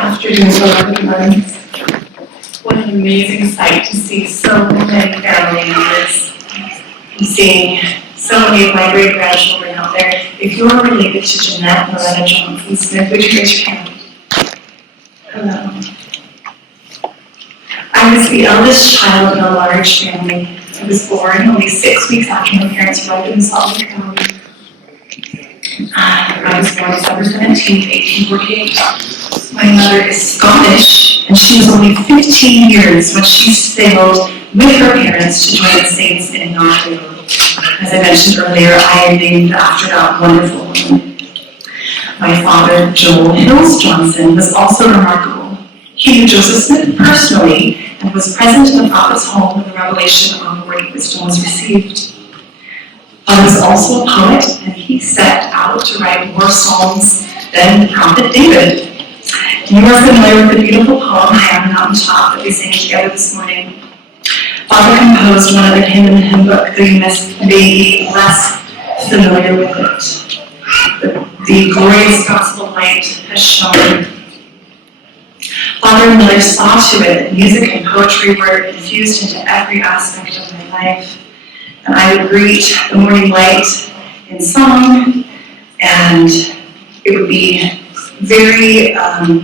afternoon, beloved ones. What an amazing sight to see so many family members. I'm seeing so many of my great-grandchildren out there. If you're related to Jeanette and Loretta Johnson Smith, would you raise your hand? Hello. I was the eldest child in a large family. I was born only 6 weeks after my parents arrived in Salt Lake County. I was born December 17th, 1848. My mother is Scottish, and she was only 15 years when she sailed with her parents to join the Saints in Ontario. As I mentioned earlier, I am named after that wonderful woman. My father, Joel Hills Johnson, was also remarkable. He knew Joseph Smith personally and was present in the prophet's home when the revelation on the word of wisdom was received. I was also a poet, and he set out to write more songs than the prophet David. You are familiar with the beautiful poem, High on the Mountaintop, that we sang together this morning. Father composed one other hymn in the hymn book, though you may be less familiar with it. The glorious gospel light has shone. Father and Mother saw to it that music and poetry were infused into every aspect of my life. And I would greet the morning light in song, and it would be very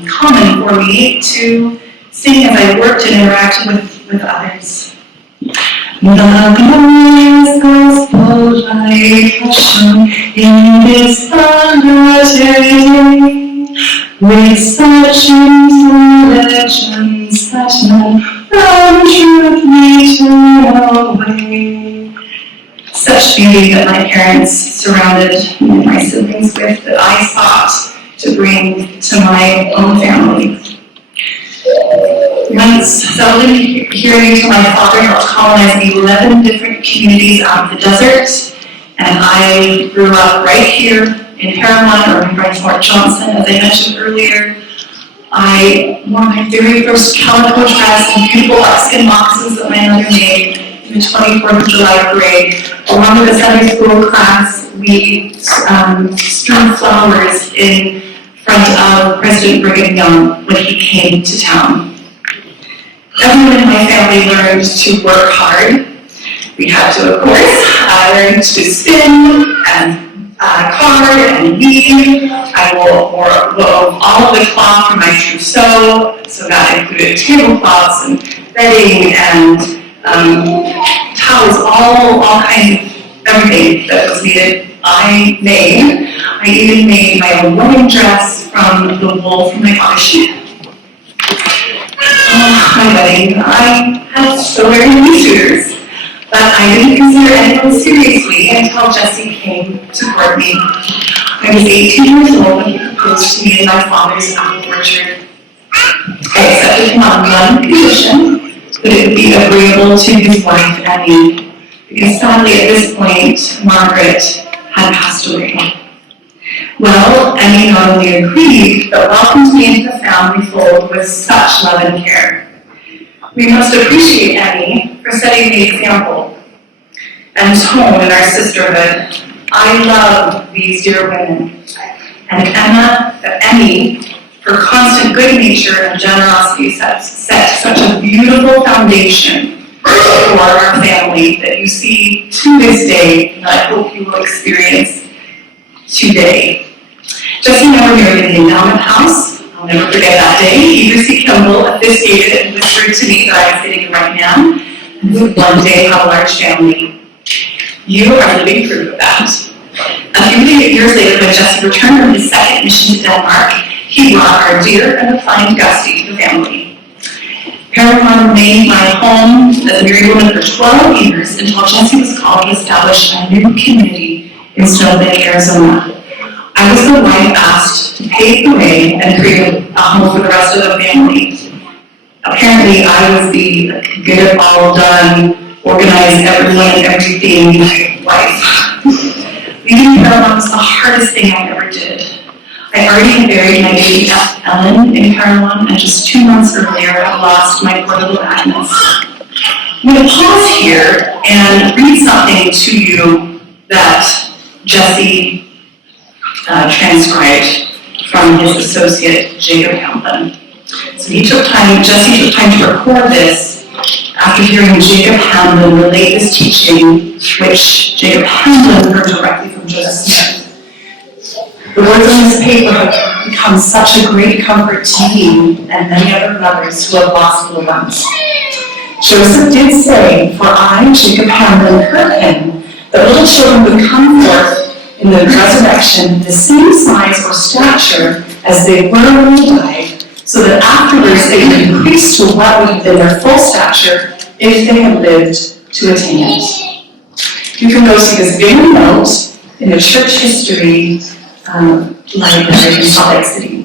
common for me to sing as I worked and interacted with others. The glorious gospel light has shone in this thunderous day, with such intelligence that none from truth may turn away. Such beauty that my parents surrounded my siblings with, that I sought to bring to my own family. Once settling here until my father helped colonize 11 different communities out of the desert, and I grew up right here in Paramount, or in Fort Johnson, as I mentioned earlier. I wore my very first calico dress and beautiful buckskin moccasins that my mother made in the 24th of July parade. Along with the Sunday school class, we strewn flowers in front of President Brigham Young when he came to town. Everyone in my family learned to work hard. We had to, of course, learn to spin and card and weave. I wove all of the cloth from my trousseau, so that included tablecloths and bedding and towels, all kinds of everything that was needed. I even made my own wedding dress from the wool from my father's sheep. My wedding, I had so very many suitors, but I didn't consider anyone seriously until Jesse came to court me. I was 18 years old when he proposed to me in my father's apple orchard. I accepted him on one condition, that it would be agreeable to his wife, Emmy, because sadly at this point, Margaret had passed away. Well, Emmy not only agreed, but welcomed me into the family fold with such love and care. We must appreciate Emmy for setting the example and tone in our sisterhood. I love these dear women, and Emmy, her constant good nature and generosity set such a beautiful foundation for our family that you see to this day, and I hope you will experience today. Jesse never married in the endowment house. I'll never forget that day. He received Kimball officiated and whispered to me that I was sitting right now, and would one day have a large family. You are living proof of that. A few years later, when Jesse returned from his second mission to Denmark, he brought our dear and refined Gusty to the family. Paramount remained my home as a married woman for 12 years until Jesse was called to establish a new community in Snowbank, Arizona. I was the wife asked to pave the way and create a home for the rest of the family. Apparently, I was the get it all done, organize everyone and everything wife. Leaving Paramount was the hardest thing I ever did. I already had buried my baby Ellen in Paramount, and just 2 months earlier, I lost my poor little Agnes. I'm going to pause here and read something to you that Jesse transcribed from his associate, Jacob Hamlin. So Jesse took time to record this after hearing Jacob Hamlin relate this teaching, which Jacob Hamlin heard directly from Joseph Smith. The words on this paper have become such a great comfort to me and many other mothers who have lost little ones. Joseph did say, "For I, Jacob Hamlin, heard him, that little children would come forth in the resurrection the same size or stature as they were when they died, so that afterwards they would increase to what would have been their full stature if they had lived to attain it." You can go see this very note in the church history library in Salt Lake City.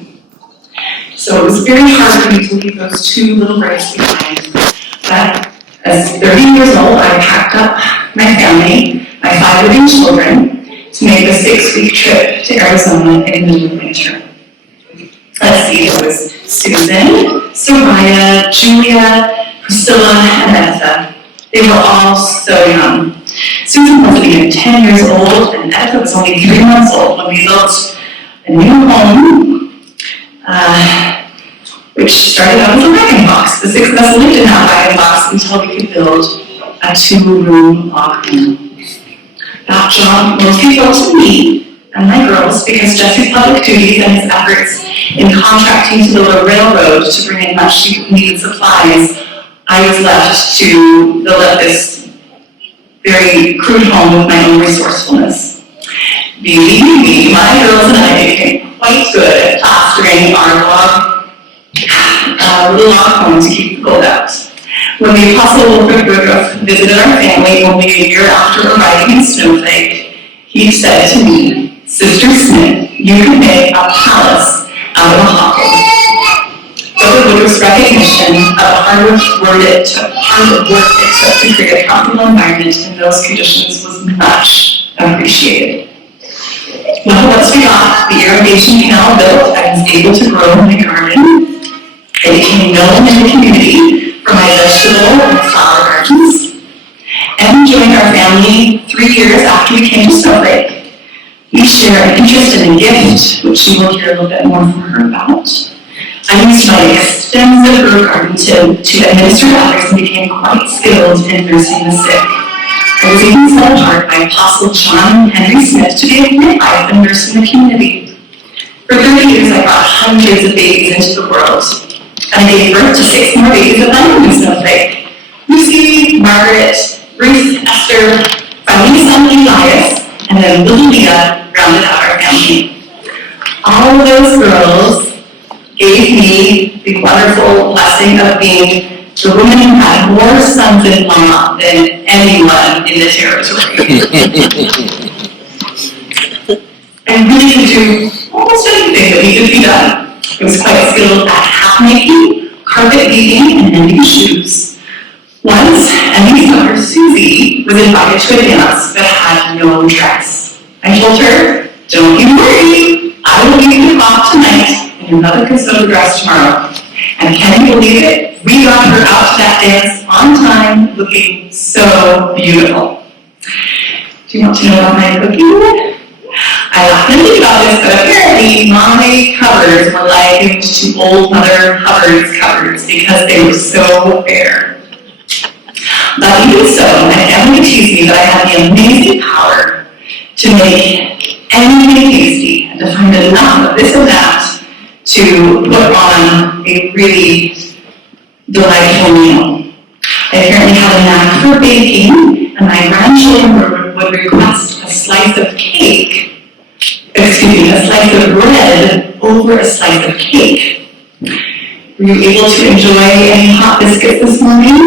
So it was very hard for me to leave those two little graves behind. But as 30 years old, I packed up my family, my 5 living children, to make a 6-week trip to Arizona in the middle of winter. Let's see, it was Susan, Soraya, Julia, Priscilla, and Etha. They were all so young. Susan wasn't even 10 years old, and Etha was only 3 months old when we built a new home, which started out as a wagon box. The 6 of us lived in that wagon box until we could build a 2-room log home. That job mostly fell to me and my girls because Jesse's public duties and his efforts in contracting to build a railroad to bring in much needed supplies, I was left to build up this very crude home with my own resourcefulness. Believe me, my girls and I became quite good at plastering our little log home to keep the cold out. When the Apostle Wilfred Woodruff visited our family only a year after arriving in Snowflake, he said to me, "Sister Smith, you can make a palace out of a hovel." Brother Woodruff's recognition of the hard work it took to create a comfortable environment in those conditions was much appreciated. Well, once we got the irrigation canal built, I was able to grow my garden. I became known in the community for my vegetable and flower gardens, and joined our family 3 years after we came to Snowflake. We share an interest in a gift, which you will hear a little bit more from her about. I used my extensive herb garden to administer to others and became quite skilled in nursing the sick. I was even set apart by Apostle John Henry Smith to be a midwife and nurse in the community. For 30 years, I brought hundreds of babies into the world. And I gave birth to 6 more babies of my own in Snowflake. Lucy, Margaret, Ruth, Esther, finally son Elias, and then little Leah rounded out our family. All of those girls gave me the wonderful blessing of being the woman who had more sons-in-law than anyone in the territory. I really could do almost anything that needed to be done. I was quite skilled at hat making, carpet weaving, and mending shoes. Once, Emmy's daughter Susie was invited to a dance but had no dress. I told her, "Don't you worry, I will give you the cloth tonight, and your mother can sew the dress tomorrow." And can you believe it? We got her out to that dance on time, looking so beautiful. Do you want to know about my cooking? I often think about this, but apparently my cupboards were likened to old Mother Hubbard's cupboards because they were so bare. But even so, my family teased me that I had the amazing power to make anything tasty and to find enough of this and that to put on a really delightful meal. I apparently had a knack for baking, and my grandchildren would request a slice of bread over a slice of cake. Were you able to enjoy any hot biscuits this morning?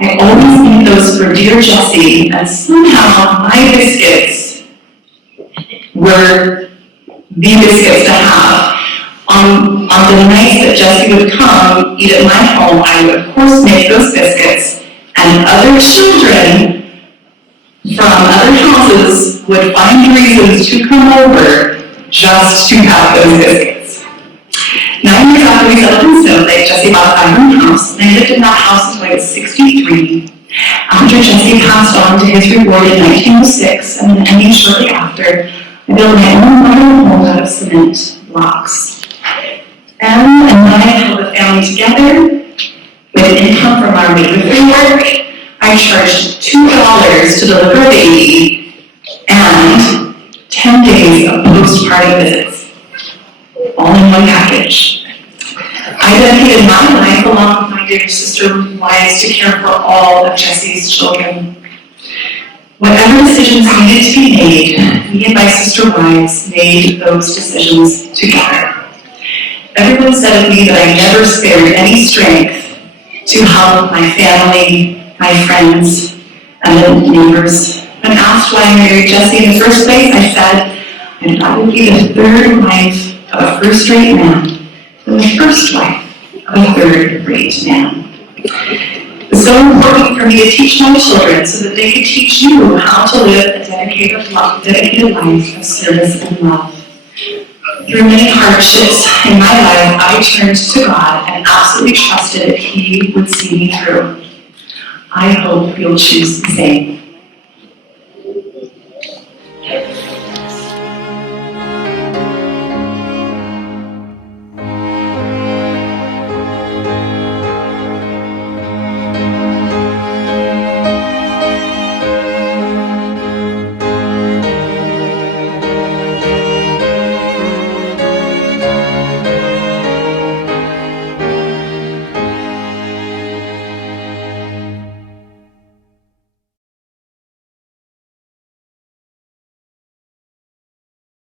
I always made those for dear Jessie, and somehow my biscuits were the biscuits to have. On the nights that Jessie would come eat at my home, I would of course make those biscuits, and other children from other houses would find reasons to come over just to have those biscuits. 9 years after we settled in Snowflake, Jessie bought a 5-room house, and I lived in that house until I was 63. After Jessie passed on to his reward in 1906, and then ending shortly after, I built my own modern home out of cement blocks. Em and I held the family together with income from our midwifery work. I charged $2 to deliver a baby and 10 days of postpartum visits, all in one package. I dedicated my life along with my dear sister wives to care for all of Jesse's children. Whatever decisions needed to be made, me and my sister wives made those decisions together. Everyone said of me that I never spared any strength to help my family, my friends, and the neighbors. When asked why I married Jesse in the first place, I said, I'd rather be the third wife of a first-rate man than the first wife of a third-rate man. It's so important for me to teach my children so that they can teach you how to live a dedicated life of service and love. Through many hardships in my life, I turned to God and absolutely trusted that He would see me through. I hope you'll choose the same.